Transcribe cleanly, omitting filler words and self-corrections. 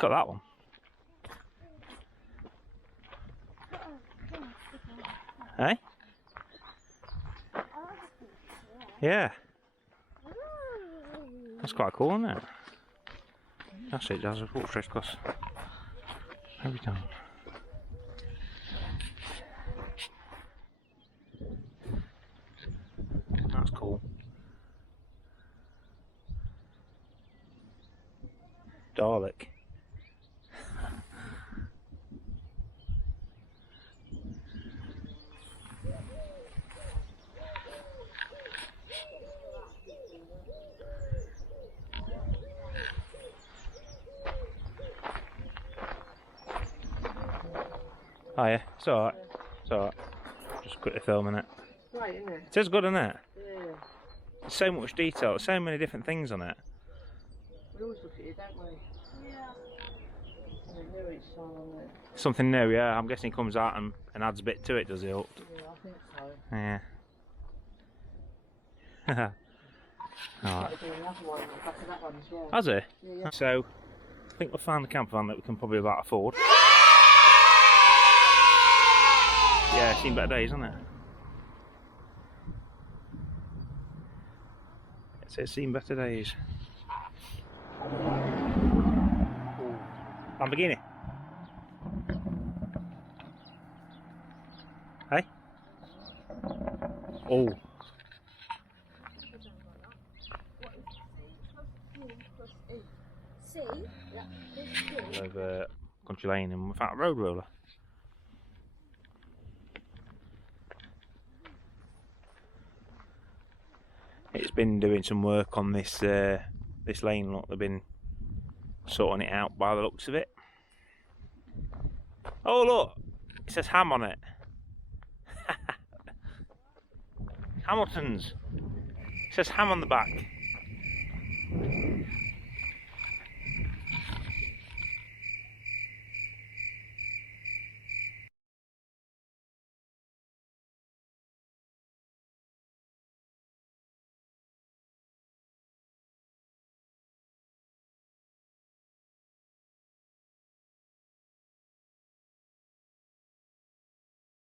Look at that one. Hey? Yeah. That's quite cool, isn't it? That's it, Jazz. Walk straight across. Every time. That's cool. Dalek. Oh yeah, it's alright. It's alright. Just quickly filming it. Right, isn't it? It is good, isn't it? Yeah. There's so much detail, there's so many different things on it. We always look at it, don't we? Yeah. Something new each time, isn't it? Something new, yeah. I'm guessing he comes out and adds a bit to it, does he? Yeah, I think so. Yeah. Started doing another one, back to that one as well. Has he? Yeah. So, I think we'll find the camper van that we can probably about afford. Yeah, seen better days, hasn't it? It's seen better days. Lamborghini. Hey? Oh. C? Yeah. Over country lane and without a road roller. It's been doing some work on this this lane. Look, they've been sorting it out by the looks of it. Oh look, it says Ham on it. Hamilton's. It says Ham on the back.